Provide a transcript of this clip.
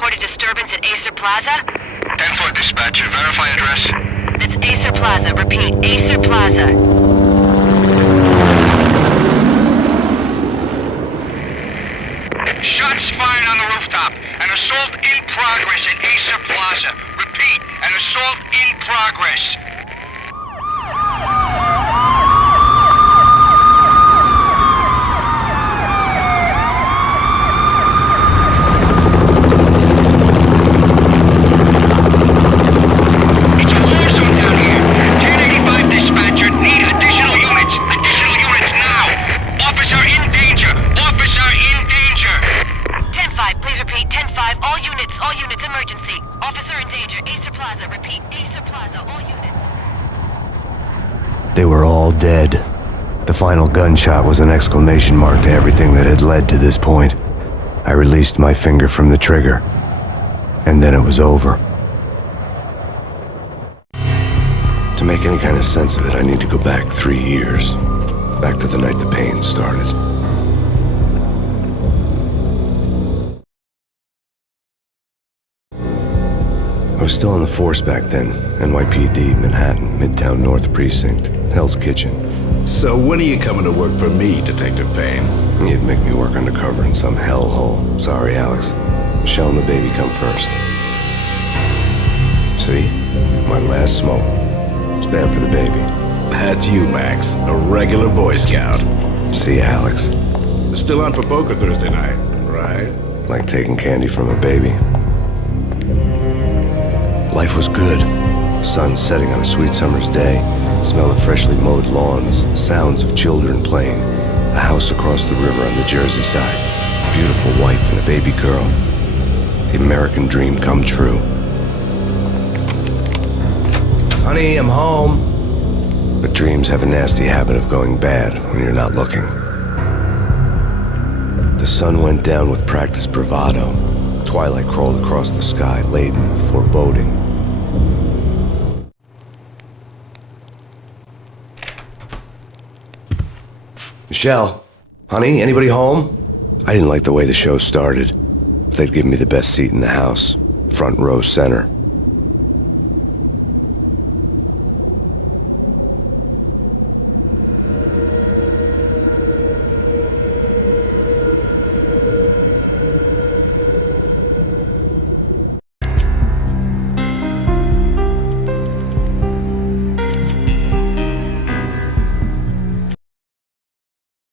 report a disturbance at Acer Plaza? 10-4 dispatcher. Verify address. That's Acer Plaza. Repeat, Acer Plaza. Shots fired on the rooftop. An assault in progress at Acer Plaza. Repeat, an assault in progress. It's a war zone down here. 1085 dispatcher. Need additional units. Additional units now. Officer in danger. Officer in danger. 10-5, please repeat. 10-5, all units, emergency. Officer in danger, Acer Plaza. Repeat, Acer Plaza, all units. They were all dead. The final gunshot was an exclamation mark to everything that had led to this point. I released my finger from the trigger, and then it was over. To make any kind of sense of it, I need to go back 3 years. Back to the night the Payne started. I was still on the force back then. NYPD, Manhattan, Midtown North Precinct, Hell's Kitchen. So when are you coming to work for me, Detective Payne? You'd make me work undercover in some hellhole. Sorry, Alex. Michelle and the baby come first. See? My last smoke. It's bad for the baby. That's you, Max. A regular Boy Scout. See, Alex. Still on for poker Thursday night, right? Like taking candy from a baby. Life was good. Sun setting on a sweet summer's day, smell of freshly mowed lawns, sounds of children playing, a house across the river on the Jersey side, a beautiful wife and a baby girl. The American dream come true. Honey, I'm home. But dreams have a nasty habit of going bad when you're not looking. The sun went down with practiced bravado. Twilight crawled across the sky, laden with foreboding. Michelle, honey, anybody home? I didn't like the way the show started. They'd given me the best seat in the house, front row center.